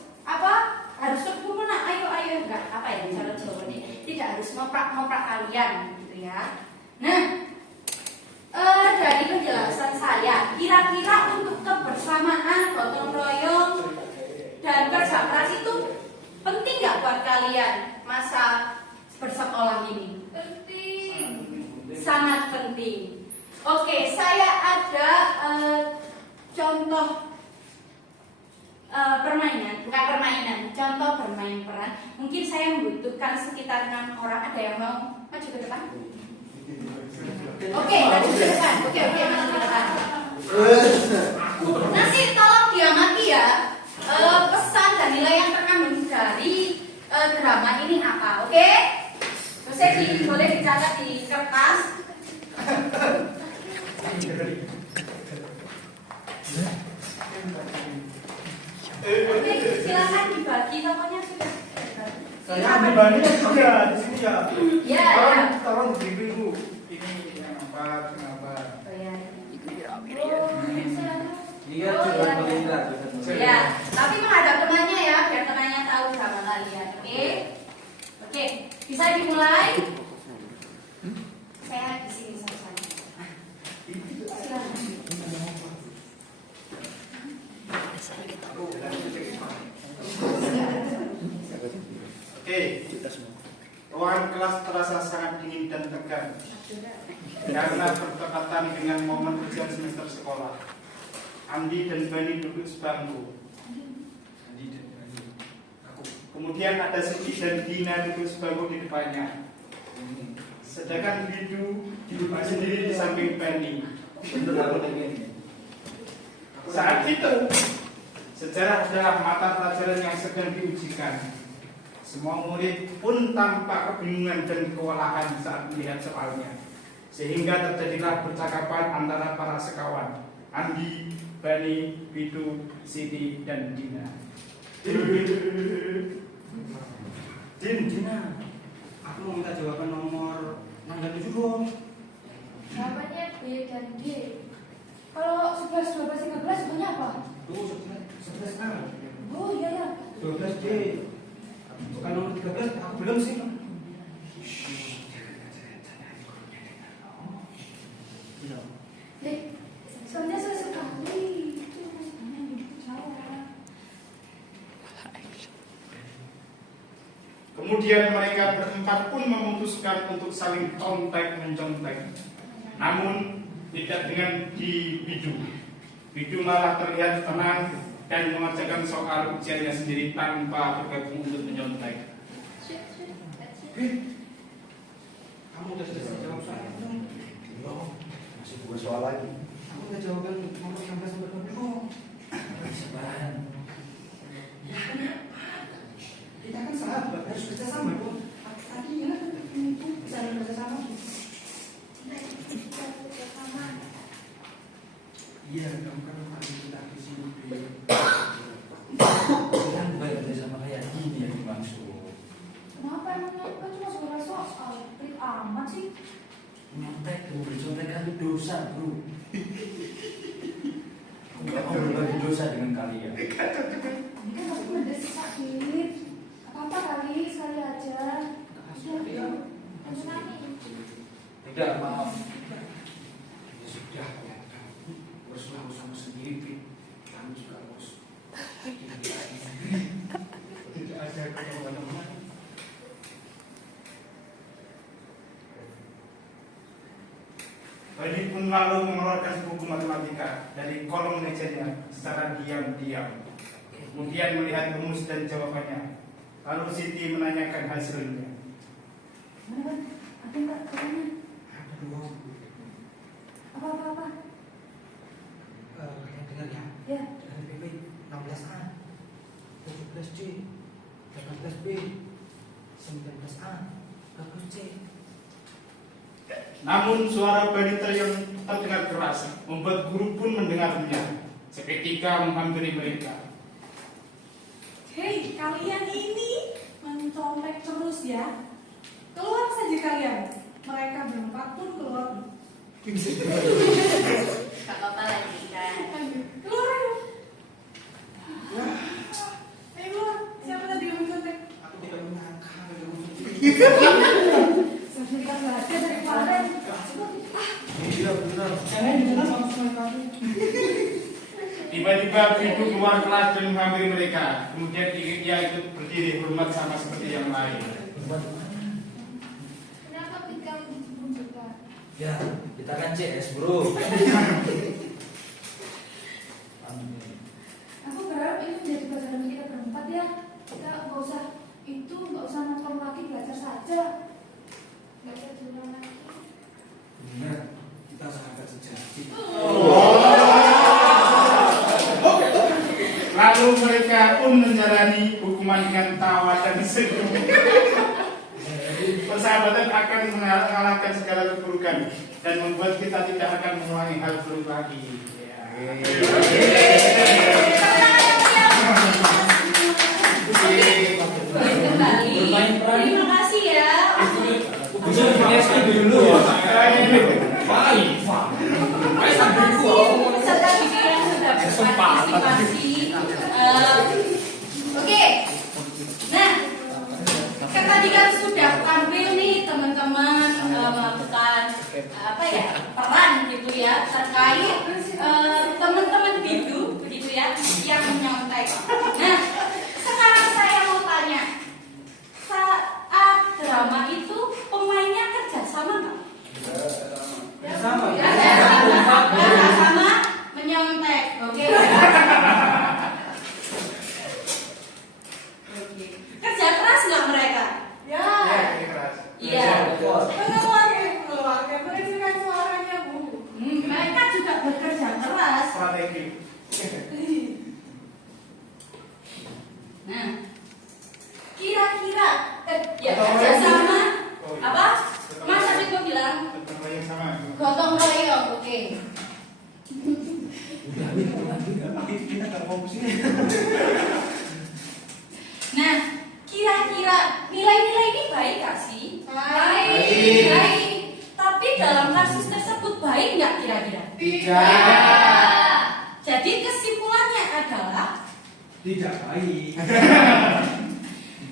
harus sempurna, ayo enggak cara jawabannya. Tidak harus ngoprak kalian gitu ya. Nah, dari penjelasan saya, kira-kira untuk kebersamaan, gotong royong, dan kerja keras itu penting nggak buat kalian masa bersekolah ini? Penting. Sangat penting. Oke, saya ada contoh permainan, bukan permainan, contoh bermain peran. Mungkin saya membutuhkan sekitar 6 orang. Ada yang mau maju ke depan? Oke, maju ke depan. Oke, maju ke depan. Nanti tolong diamati ya, pesan dan nilai yang terkandung dari drama ini apa, oke? Terus boleh dicatat di kertas. Oke, silakan dibagi, tokonya sudah. Saya ambil bahannya juga di sini ya. Ya. Tolong diberi Bu. Ini yang apa? Kenapa? Iya, coba pemerintah. Ya, tapi menghadap temannya ya, biar temannya tahu drama kalian, oke? Oke, bisa dimulai? Saya di sini sama-sama. Silakan. Oke. Ruangan kelas terasa sangat dingin dan tegang karena bertepatan dengan momen ujian semester sekolah. Andi dan Bani duduk sebangku. Kemudian ada Siti dan Dina duduk sebangku di depannya. Sedangkan Bidu duduk sendiri di samping Bani. Saat itu, sejarah adalah mata pelajaran yang sedang diujikan. Semua murid pun tampak kebingungan dan kewalahan saat melihat soalnya. Sehingga terjadilah percakapan antara para sekawan, Andi, Bani, Bidu, Siti, dan Dina. Dina, aku mau minta jawaban nomor 6 dan 7 dong. Jawabannya B dan D. Kalau 11, 12, 13 sebenarnya apa? Tuh, 11 A. Oh iya ya. 12 D. Bukan nomor 13, aku belum sih. Soalnya saya sekali. Kemudian mereka berempat pun memutuskan untuk saling contek-mencontek. Namun tidak dengan di Bidu. Bidu malah terlihat tenang dan mengerjakan soal ujiannya sendiri tanpa bergabung untuk menyontek. Kamu udah selesai jawab soalnya belum? Belum. Masih 2 soal lagi. Kamu udah jawaban nomor 16 sampai 20. Sabaran. Ya kenapa? Kita kan sahabat, harus kerja sama dong. Tadi ya itu bisa kerja sama. Iya, kamu kan tadi kita di sini. Kan kerja sama kayak gini yang dimaksud. Kenapa emangnya kan cuma sekedar soal? Pelit amat sih. Nyontek tuh, bercontek kan itu dosa bro. Enggak mau berbagi dosa dengan kalian. Ini kan pasti mendesak sakit. Apa-apa kali, sekali aja. Tidak, maaf. Ya sudah, ya kamu uruslah urusan sendiri. Kamu juga urus. Tidak ada kemana-mana. Bani pun lalu mengeluarkan buku matematika dari kolom mejanya secara diam-diam. Kemudian melihat rumus dan jawabannya. Lalu Siti menanyakan hasilnya. Mana kan? Ada nggak katanya? Ada dua. Apa-apa? Kalian dengar ya? Ya. Dari PP 16A, 17C, 18B, 19A, 20C. Namun suara Baniter yang terdengar keras membuat guru pun mendengarnya. Seketika menghampiri mereka. Hei, kalian ini mencolek terus ya. Keluar saja kalian. Mereka berempat pun keluar. Gak apa-apa lagi kan. Keluar ayo. Ayo keluar. Siapa tadi yang mencolek? Aku tidak menyangka. Sampai kita baca dari kemarin. Iya benar. Jangan jelas sama kami. Tiba-tiba Bidu keluar kelas dan menghampiri mereka. Kemudian ia ikut berdiri hormat sama seperti yang lain. Kenapa kamu dijemput juga? Ya, kita Kita kan CS bro. Aku berharap ini menjadi pelajaran kita berempat ya. Kita nggak usah nongkrong lagi, belajar saja. Nggak ada jurnal lagi. Benar, kita sangat sejati. Lalu mereka pun menjalani hukuman dengan tawa dan senyum. Persahabatan akan mengalahkan segala keburukan dan membuat kita tidak akan mengulangi hal buruk lagi. Kembali. Terima kasih ya. Bisa dikasih dulu ya. Serta video yang sudah berpartisipasi. Oke. Nah, kan tadi kan sudah tampil nih teman-teman melakukan peran gitu ya terkait teman-teman bidu begitu ya yang menyontek. Nah, sekarang saya mau tanya, saat drama itu pemainnya kerja sama nggak? Sama. Sama menyontek, oke. Kerja keras nggak mereka? Ya. Iya. Keluarga mengecilkan suaranya Bu. Mereka juga bekerja keras. Strategi. Nah, kira-kira ya kerja sama apa? Mas Afif kok bilang gotong royong, oke. Nah, kira-kira nilai-nilai ini baik gak sih? Baik. Tapi dalam kasus tersebut baik nggak kira-kira? Tidak. Jadi kesimpulannya adalah Tidak baik.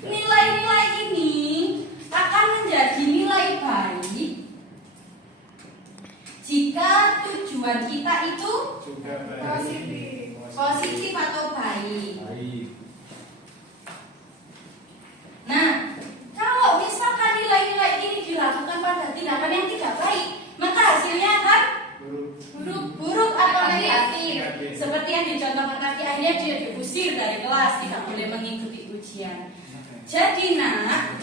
nilai-nilai ini akan menjadi nilai baik jika tujuan kita itu Juga baik. positif atau baik. Baik. Nah, kalau misalkan nilai-nilai ini dilakukan pada tindakan yang tidak baik, maka hasilnya akan buruk atau negatif. Seperti yang dicontohkan tadi, akhirnya dia diusir dari kelas, tidak boleh mengikuti ujian. Jadi nak,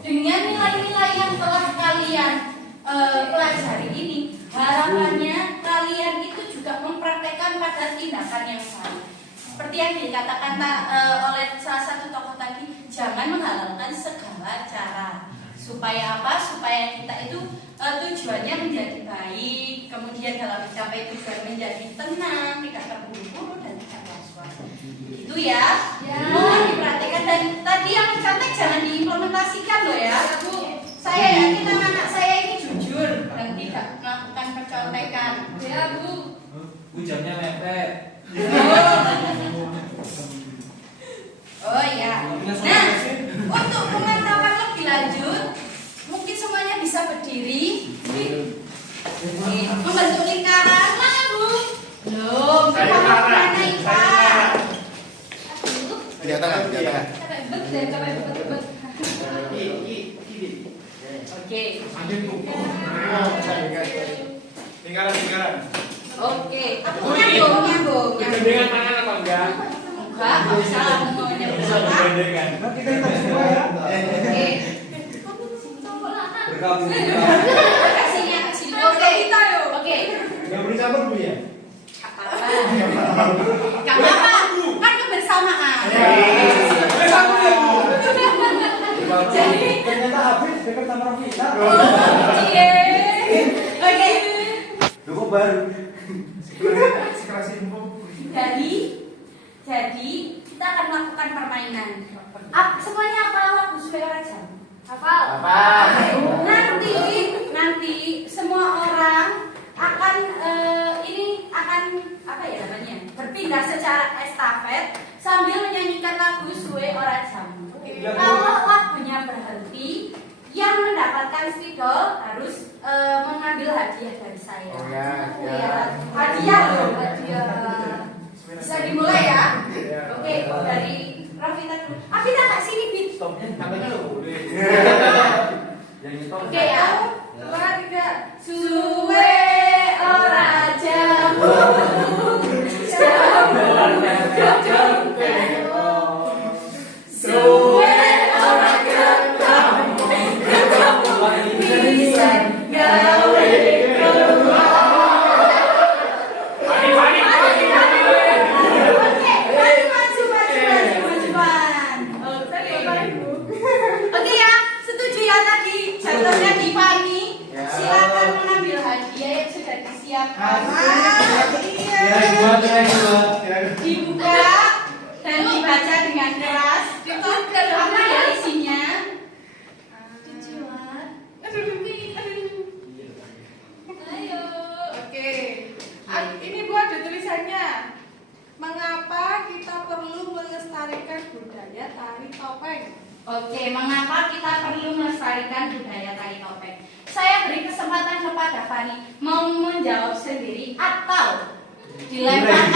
dengan nilai-nilai yang telah kalian pelajari ini, harapannya kalian itu juga mempraktekkan pada tindakan yang baik. Seperti yang dikatakan oleh salah satu tokoh tadi, jangan menghalalkan segala cara. Supaya apa? Supaya kita itu tujuannya menjadi baik, kemudian dalam mencapai tujuan menjadi tenang, tidak terburu-buru dan tidak was-was. Itu ya. Mohon diperhatikan, dan tadi yang mencontek jangan diimplementasikan loh ya. Saya yakin anak-anak saya ini jujur dan tidak melakukan percontekan. Ya Bu. Hujannya mepet. Oh iya. Nah, untuk pengantapan lebih lanjut, mungkin semuanya bisa berdiri. Oke, membentuk lingkaran. Mana Bu? Belum. Kita mau kemana Ikan? Di atas. Capek bet, capek bet. Oke. Lingkaran. Oke. Nyambung. Dengan tangan apa enggak? Enggak usah ngomongnya bersama. Kita semua ya. Oke. Bergabung. Kasihnya ke sini. Oke. Oke. Enggak boleh campur Bu ya? Gak apa-apa. Kan kebersamaan. Campur ya Bu. Jadi Ternyata habis dekat sama Rafita. Oke. Lu baru. Sekelas info. Jadi kita akan melakukan permainan. Semuanya apa lagu Suara Jam? Hafal. Nanti semua orang akan berpindah secara estafet sambil menyanyikan lagu Suwe Ora Jamu. Kalau lagunya berhenti, yang mendapatkan spidol harus mengambil hadiah dari saya. Hadiah. Bisa dimulai ya? Oke, dari Rafita dulu. Rafita kak sini bit. Stopnya katanya lo boleh. Yang itu. Oke ya. 2, 3. Suwe gawe keluar. Oke ya, setuju ya tadi jatuhnya di Fani. Silakan mengambil hadiah yang sudah disiapkan. Dibuka dan dibaca dengan keras. Apa ya isinya? Tujuan. Ayo. Oke. Ini Bu ada tulisannya. Mengapa kita perlu melestarikan budaya tari topeng? Oke, mengapa kita perlu melestarikan budaya tari topeng? Saya beri kesempatan kepada Fani mau menjawab sendiri atau dilempar.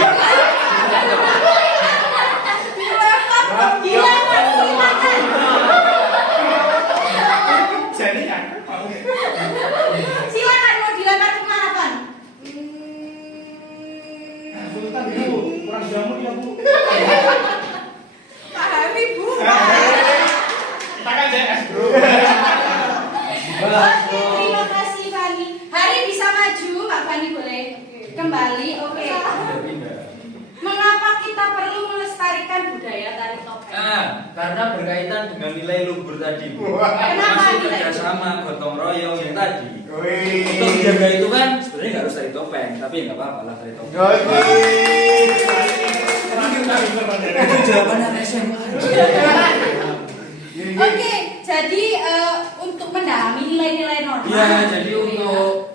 Dilempar, silakan. Jadi aku mau. Silakan mau dilempar kemana, Fan? Sultan Bu, kurang jamu ya Bu. Pahami Bu. Kita kan JS Bro. Oke, terima kasih Fani. Hari bisa maju, Pak Fani boleh kembali. Oke. Mengapa kita perlu melestarikan budaya tari topeng? Karena berkaitan dengan nilai luhur tadi. Kenapa Masuk nilai? kerjasama gotong royong yang tadi. Wih. Untuk menjaga itu kan sebenarnya nggak harus tari topeng, tapi ya nggak apa-apa lah tari topeng. Itu jawabannya SMA. Oke, jadi untuk mendalami nilai-nilai normal. Iya, jadi untuk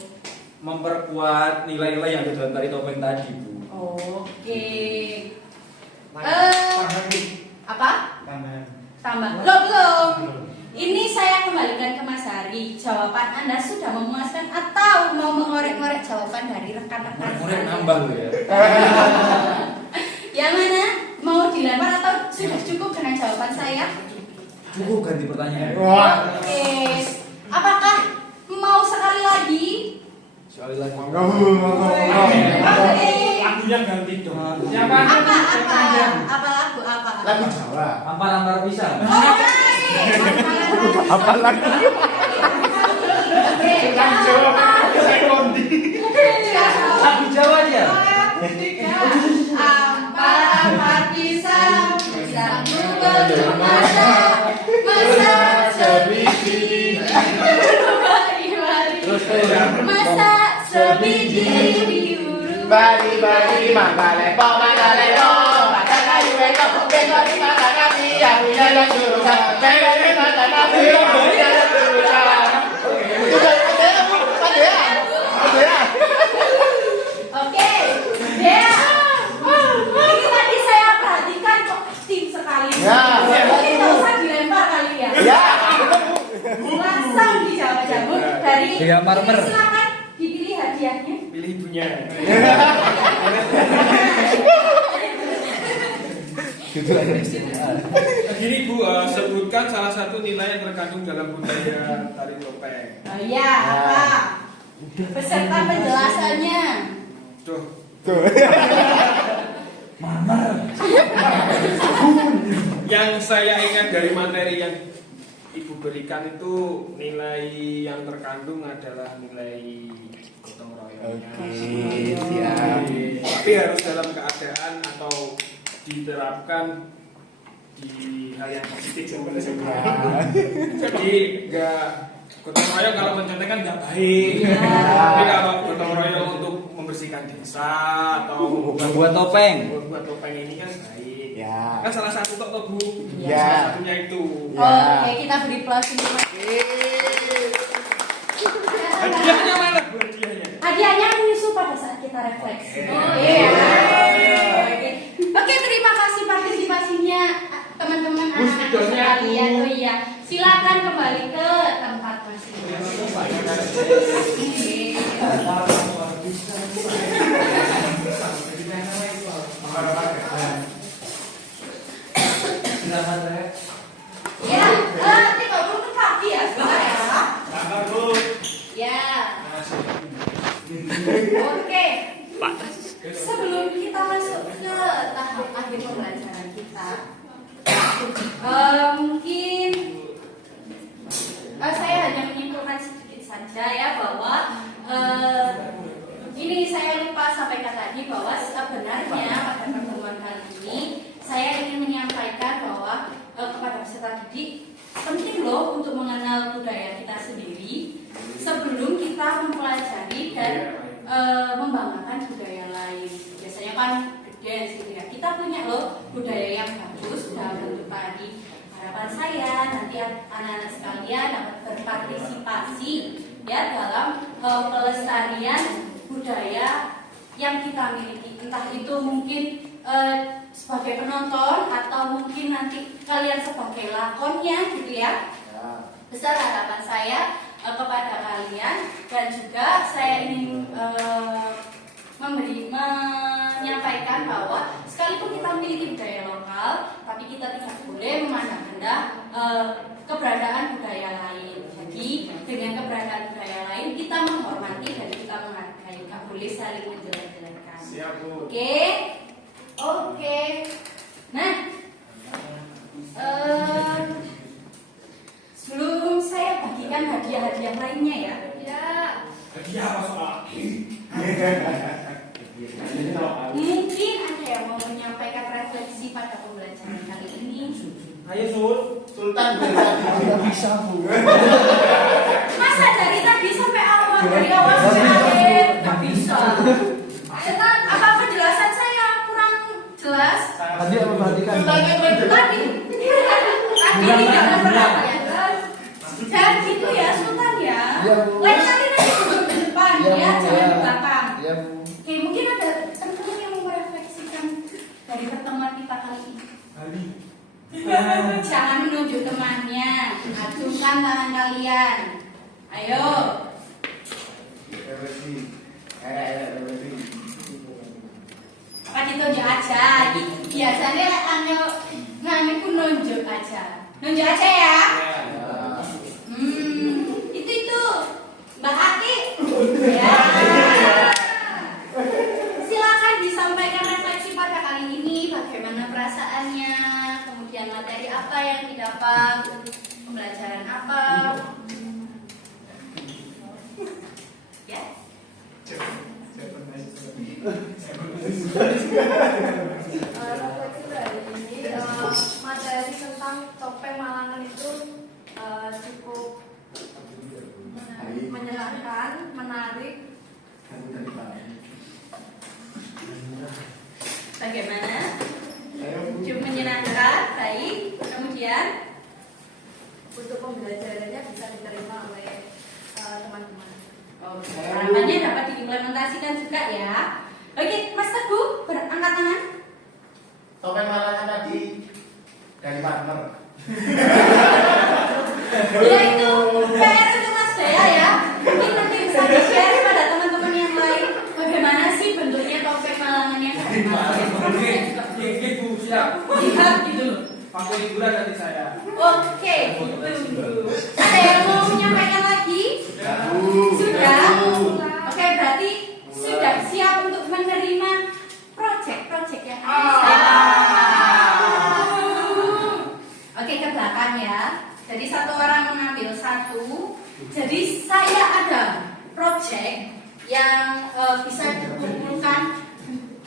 memperkuat nilai-nilai yang ada dalam tari topeng tadi, Bu. Oke. Tambahan. Apa? Tambahan. Tambah. Belum. Ini saya kembalikan ke Mas Hari. Jawaban Anda sudah memuaskan atau mau mengorek-ngorek jawaban dari rekan-rekan? Murid nambah lu ya. Yang mana? Mau dilempar atau sudah cukup dengan jawaban saya? Cukup ganti pertanyaan. Oke. Apakah mau sekali lagi? Sekali lagi. Oke. Lagunya ganti dong. Siapa? Apa lagu apa? Lagu Jawa. Ampar-ampar pisang. Apa lagi? Oke. Lagu Jawa dia. Ampar-ampar pisang, pisangku belum masak, masak sebiji. Masak sebiji diurut. Bari magaleko mata kayu eko beko di mata kaki aku jalan jurusan beri mata kaki aku jalan jurusan. Oke, Dea. Ini tadi saya perhatikan kok tim sekali. Ya. Mungkin nggak usah dilempar kali ya. Ya. Langsung dijawab-jawab dari. Dea Marmer. Silakan dipilih hadiahnya. Pilih ibunya. Gini Bu, sebutkan salah satu nilai yang terkandung dalam budaya tari topeng. Oh iya, apa? Beserta penjelasannya. Tuh. Yang saya ingat dari materi yang Ibu berikan itu nilai yang terkandung adalah nilai gotong royongnya. Oke, siap. Tapi harus dalam keadaan atau diterapkan di hal yang positif sebenarnya. Jadi enggak gotong royong kalau mencontohkan nggak baik. Tapi kalau gotong royong untuk membersihkan desa atau Buat topeng. buat topeng ini kan baik. Ya. Kan salah satu tokoh Bu. Ya. Salah satunya itu. Oke, kita beri plus ini. Hadiahnya mana Bu hadiahnya? Hadiahnya menyusul pada saat kita refleksi. Oke. Iya. Oke, terima kasih partisipasinya teman-teman anak-anak sekalian. Oh iya, silakan kembali ke tempat masing-masing. Ya, tidak perlu kaki ya, sebentar ya. Sabar Bu. Ya. Oke. Sebelum kita masuk ke tahap akhir pembelajaran kita, mungkin saya hanya menyimpulkan sedikit saja. saja ya bahwa ini saya lupa sampaikan tadi bahwa sebenarnya pada pertemuan kali ini saya ingin menyampaikan bahwa kepada peserta didik penting loh untuk mengenal budaya kita sendiri sebelum kita mempelajari dan membanggakan budaya lain. Biasanya kan dance gitu ya. Kita punya loh budaya yang bagus dalam bentuk tadi. Harapan saya nanti anak-anak sekalian dapat berpartisipasi ya dalam pelestarian budaya yang kita miliki. Entah itu mungkin sebagai penonton atau mungkin nanti kalian sebagai lakonnya gitu ya. Besar harapan saya kepada kalian dan juga saya ingin menyampaikan bahwa sekalipun kita memiliki budaya lokal, tapi kita tidak boleh memandang rendah keberadaan budaya lain. Jadi dengan keberadaan budaya lain kita menghormati dan kita menghargai, nggak boleh saling menjelek-jelekan. Siap, Bu. Oke. Nah, sebelum saya bagikan hadiah-hadiah lainnya ya. Ya. Hadiah apa soal? Mungkin ada yang mau menyampaikan refleksi pada pembelajaran kali ini. Ayo Sul. Sultan tidak bisa, Bu. Masa dari tadi sampai awal, dari awal sampai akhir nggak bisa. Apa penjelasan saya kurang jelas? Tadi apa perhatikan? Tadi tidak memperhatikan. Jangan gitu ya, Sultan ya. Lain kali nanti duduk di depan ya, jangan di belakang. Oke, mungkin ada teman-teman yang mau merefleksikan dari pertemuan kita kali ini. Jangan menunjuk temannya, acungkan tangan kalian. Ayo. Apa ditunjuk aja? Biasanya angel pun nunjuk aja. Nunjuk aja ya. Itu Mbak Ati. Ya. Silakan disampaikan refleksi pada kali ini, bagaimana perasaannya, kemudian materi apa yang didapat, pembelajaran apa. Ya. Refleksi dari ini materi tentang topeng Malangan itu cukup menyenangkan, menarik. Bagaimana? Cukup menyenangkan, baik. Kemudian Untuk pembelajarannya bisa diterima oleh teman-teman. harapannya dapat diimplementasikan juga ya. Oke, Mas Teguh berangkat tangan. Topeng Malangan tadi dari partner. Ya itu PR untuk Mas Daya ya. Mungkin nanti bisa di-share pada teman-teman yang lain. Bagaimana sih bentuknya topeng Malangannya? Bu, siap. Lihat gitu loh. Pakai liburan nanti saya. Oke, tunggu. Ada yang mau menyampaikan lagi? Sudah? Oke, berarti sudah siap untuk menerima project yang akan saya. Oke, ke belakang ya. Jadi satu orang mengambil satu. Jadi saya ada project yang bisa dikumpulkan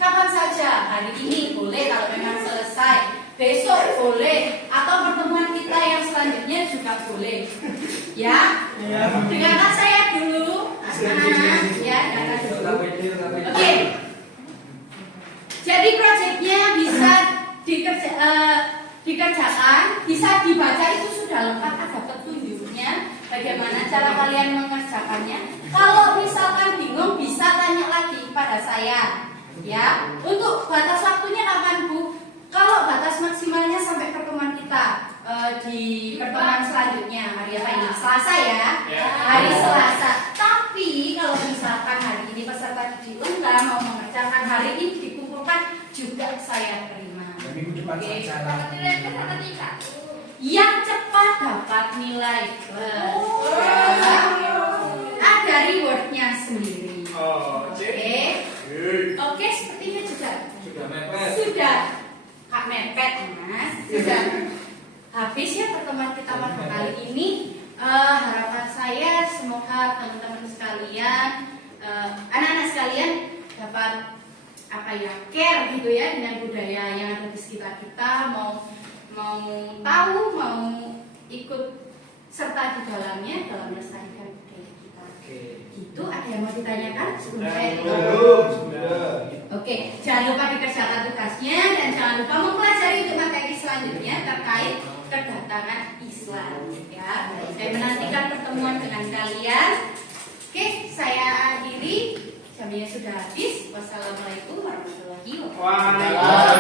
kapan saja. Hari ini boleh kalau memang selesai. Besok boleh atau pertemuan kita yang selanjutnya juga boleh. Ya. Dengarkan saya dulu. Ya, dengarkan dulu. Oke. Jadi proyeknya bisa dikerjakan, bisa dibaca itu sudah lengkap, ada petunjuknya bagaimana cara kalian mengerjakannya. Kalau misalkan bingung bisa tanya lagi pada saya. Ya. Untuk batas waktunya kapan, Bu? Kalau batas maksimalnya sampai pertemuan kita di pertemuan selanjutnya hari apa ini? Selasa ya? Hari Selasa. Tapi kalau misalkan hari ini peserta diundang mau mengerjakan hari ini dikumpulkan juga saya terima. Minggu depan Oke. saja. Yang cepat dapat nilai plus. Ada rewardnya sendiri. Oke, sepertinya juga sudah Kak mepet Mas, sudah habis ya pertemuan kita pada kali ini. Harapan saya semoga teman-teman sekalian, anak-anak sekalian dapat care gitu ya dengan budaya yang ada di sekitar kita, mau tahu, mau ikut serta di dalamnya dalam melestarikan budaya kita. Gitu, ada yang mau ditanyakan sebelum saya tutup? Oke, jangan lupa dikerjakan tugasnya dan jangan lupa mempelajari untuk materi selanjutnya terkait kedatangan Islam. Ya, saya menantikan pertemuan dengan kalian. Oke, saya akhiri. Jamnya sudah habis. Wassalamualaikum warahmatullahi wabarakatuh. Waalaikumsalam.